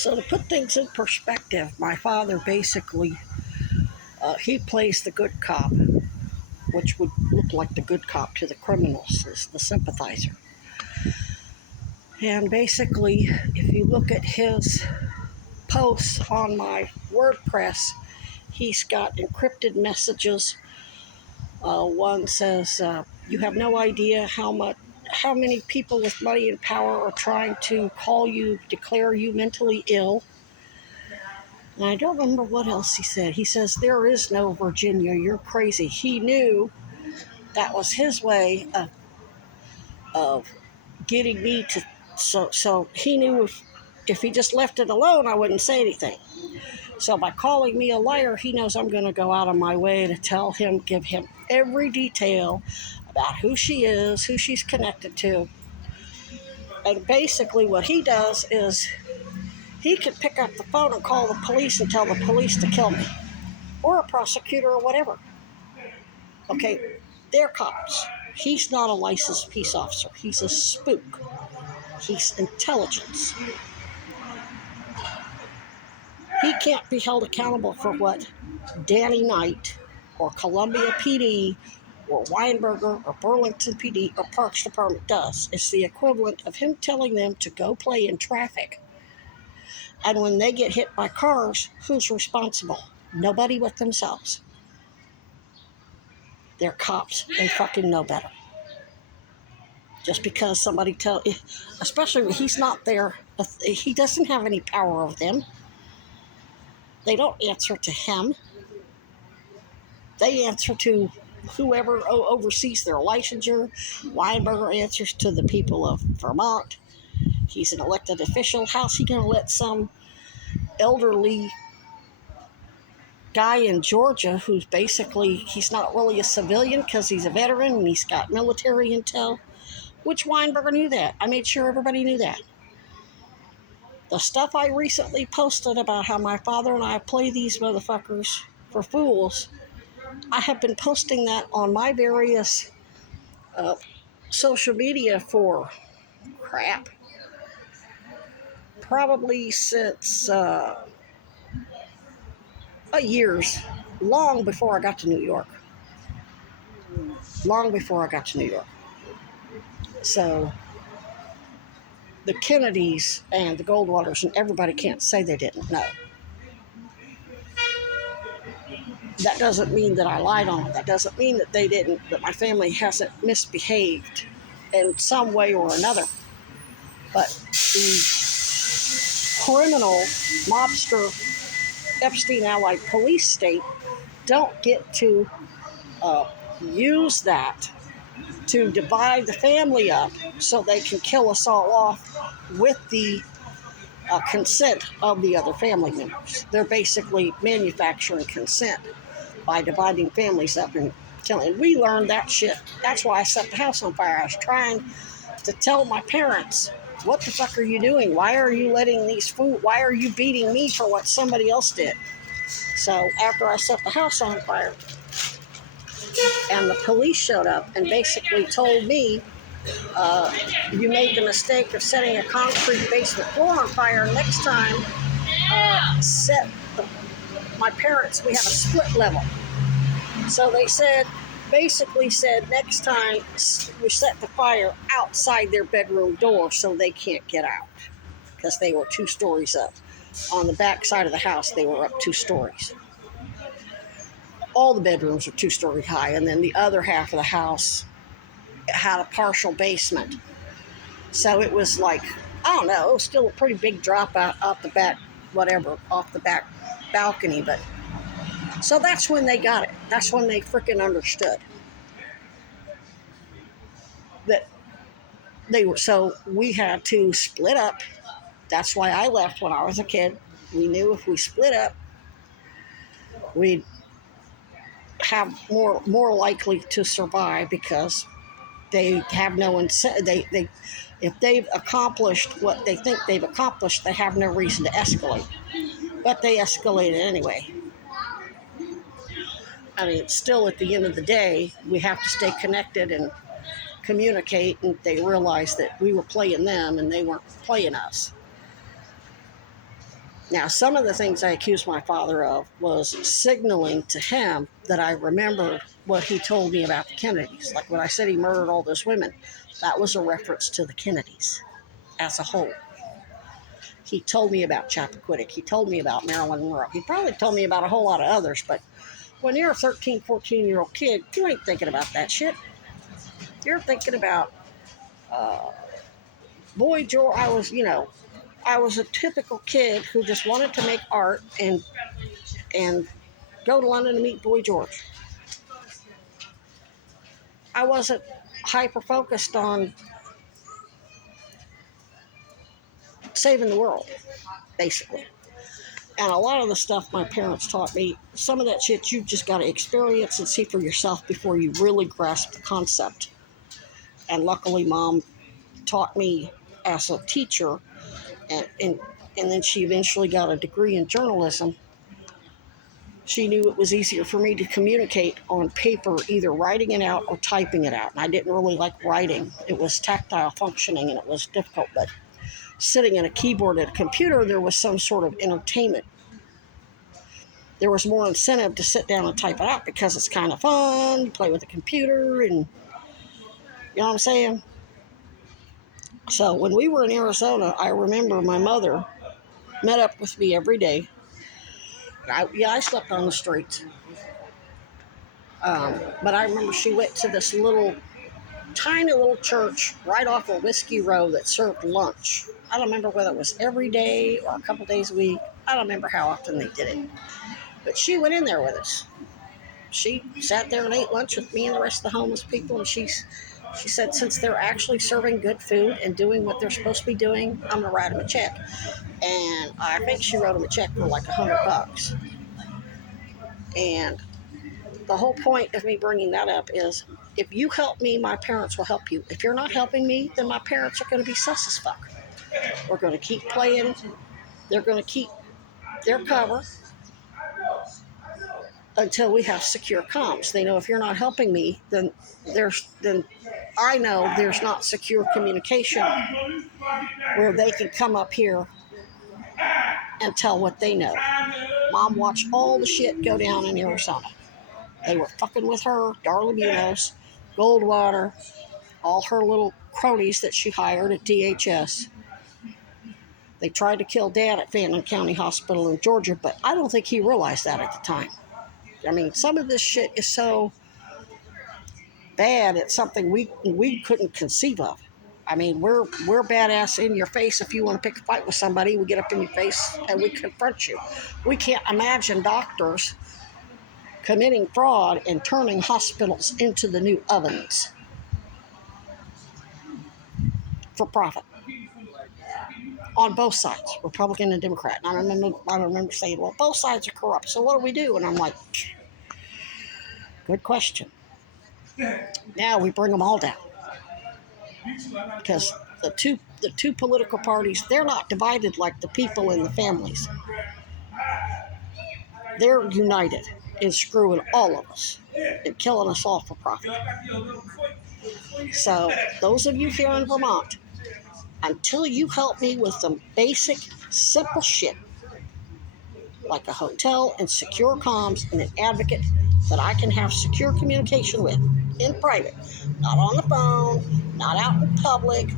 So to put things in perspective, my father basically, he plays the good cop, which would look like the good cop to the criminals, is the sympathizer. And basically, if you look at his posts on my WordPress, he's got encrypted messages. One says, "You have no idea how many people with money and power are trying to call you, declare you mentally ill." And I don't remember what else he said. He says, "There is no Virginia. You're crazy." He knew that was his way of getting me to. So he knew if he just left it alone, I wouldn't say anything. So by calling me a liar, he knows I'm going to go out of my way to tell him, give him every detail about who she is, who she's connected to. And basically what he does is he can pick up the phone and call the police and tell the police to kill me, or a prosecutor or whatever. Okay, they're cops. He's not a licensed peace officer. He's a spook. He's intelligence. He can't be held accountable for what Danny Knight or Columbia PD or Weinberger or Burlington PD or Parks Department does. It's the equivalent of him telling them to go play in traffic. And when they get hit by cars, who's responsible? Nobody but themselves. They're cops. They fucking know better. Just because somebody especially when he's not there, he doesn't have any power over them. They don't answer to him. They answer to whoever oversees their licensure. Weinberger answers to the people of Vermont. He's an elected official. How's he going to let some elderly guy in Georgia who's basically, he's not really a civilian because he's a veteran and he's got military intel, which Weinberger knew that. I made sure everybody knew that. The stuff I recently posted about how my father and I play these motherfuckers for fools, I have been posting that on my various social media for probably since years, long before I got to New York. So the Kennedys and the Goldwaters and everybody can't say they didn't know. That doesn't mean that I lied on them. That doesn't mean that that my family hasn't misbehaved in some way or another. But the criminal, mobster, Epstein-allied police state don't get to use that to divide the family up so they can kill us all off with the consent of the other family members. They're basically manufacturing consent by dividing families up and killing. We learned that shit. That's why I set the house on fire. I was trying to tell my parents, what the fuck are you doing? Why are you why are you beating me for what somebody else did? So after I set the house on fire and the police showed up and basically told me, you made the mistake of setting a concrete basement floor on fire. Next time, my parents, we have a split level. So they basically said next time we set the fire outside their bedroom door so they can't get out, because they were 2 stories up. On the back side of the house, they were up 2 stories. All the bedrooms are 2-story high, and then the other half of the house had a partial basement. So it was like, I don't know, it was still a pretty big drop out off the back balcony. But so that's when they got it. That's when they freaking understood that so we had to split up. That's why I left when I was a kid. We knew if we split up, we'd have more likely to survive, because they have no incentive. If they've accomplished what they think they've accomplished, they have no reason to escalate. But they escalated anyway. I mean, still at the end of the day, we have to stay connected and communicate, and they realized that we were playing them and they weren't playing us. Now, some of the things I accused my father of was signaling to him that I remembered what he told me about the Kennedys. Like when I said he murdered all those women, that was a reference to the Kennedys as a whole. He told me about Chappaquiddick. He told me about Marilyn Monroe. He probably told me about a whole lot of others, but when you're a 13, 14-year-old kid, you ain't thinking about that shit. You're thinking about Boy George. I was a typical kid who just wanted to make art and go to London to meet Boy George. I wasn't hyper focused on saving the world, basically. And a lot of the stuff my parents taught me, some of that shit you just got to experience and see for yourself before you really grasp the concept. And luckily, Mom taught me as a teacher, and, and, and then she eventually got a degree in journalism. She knew it was easier for me to communicate on paper, either writing it out or typing it out. And I didn't really like writing. It was tactile functioning and it was difficult, but sitting at a keyboard at a computer, there was some sort of entertainment. There was more incentive to sit down and type it out because it's kind of fun. You play with the computer and, you know what I'm saying? So when we were in Arizona, I remember my mother met up with me every day. I slept on the streets. But I remember she went to this tiny little church right off of Whiskey Row that served lunch. I don't remember whether it was every day or a couple days a week. I don't remember how often they did it. But she went in there with us. She sat there and ate lunch with me and the rest of the homeless people, and she said, since they're actually serving good food and doing what they're supposed to be doing, I'm going to write them a check. And I think she wrote them a check for like $100. And the whole point of me bringing that up is, if you help me, my parents will help you. If you're not helping me, then my parents are going to be sus as fuck. We're going to keep playing. They're going to keep their cover until we have secure comms. They know if you're not helping me, then I know there's not secure communication where they can come up here and tell what they know. Mom watched all the shit go down in Arizona. They were fucking with her, Darla Munoz, Goldwater, all her little cronies that she hired at DHS. They tried to kill Dad at Fannin County Hospital in Georgia, but I don't think he realized that at the time. I mean, some of this shit is so bad, it's something we couldn't conceive of. I mean, we're badass in your face. If you want to pick a fight with somebody, we get up in your face and we confront you. We can't imagine doctors committing fraud and turning hospitals into the new ovens for profit. On both sides, Republican and Democrat. And I remember saying, well, both sides are corrupt, so what do we do? And I'm like, good question. Now we bring them all down. Because the two political parties, they're not divided like the people and the families. They're united in screwing all of us and killing us all for profit. So those of you here in Vermont, until you help me with some basic, simple shit, like a hotel and secure comms and an advocate that I can have secure communication with in private, not on the phone, not out in public,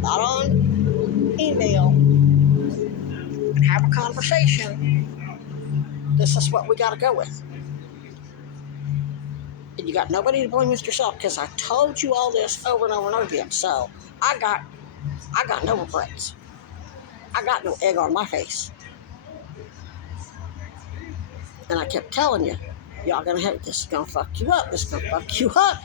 not on email, and have a conversation, this is what we got to go with. And you got nobody to blame with yourself, because I told you all this over and over and over again. So I got no regrets. I got no egg on my face. And I kept telling you, y'all gonna have this is gonna fuck you up. This is gonna fuck you up.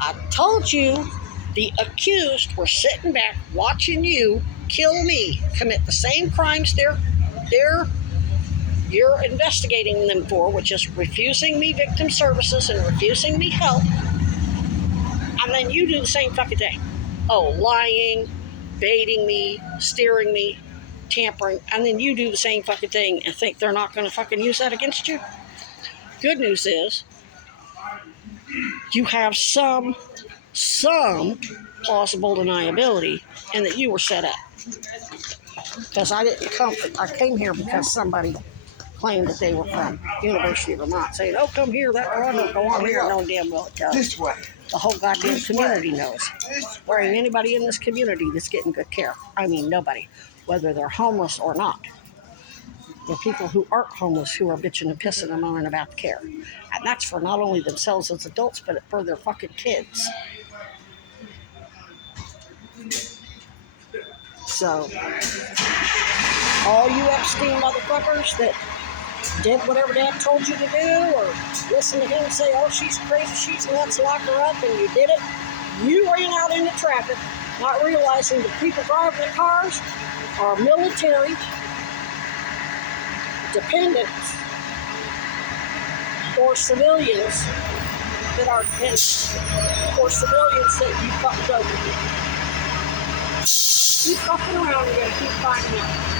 I told you the accused were sitting back watching you kill me, commit the same crimes you're investigating them for, which is refusing me victim services and refusing me help. And then you do the same fucking thing. Oh, lying, baiting me, steering me, tampering, and then you do the same fucking thing and think they're not going to fucking use that against you? Good news is you have some plausible deniability and that you were set up. Because I didn't come. I came here because somebody claimed that they were from University of Vermont, saying, "Oh, come here, that road don't go on here." No damn well it does. This way. The whole goddamn community knows. There ain't anybody in this community that's getting good care. I mean, nobody, whether they're homeless or not. There are people who aren't homeless who are bitching and pissing and moaning about the care. And that's for not only themselves as adults, but for their fucking kids. So, all you Epstein motherfuckers that did whatever Dad told you to do, or listen to him say, "Oh, she's crazy, she's nuts, lock her up," and you did it, you ran out into traffic, not realizing the people driving the cars are military dependents or civilians that are, or civilians that you fucked over. Keep fucking around, you're gonna keep finding out.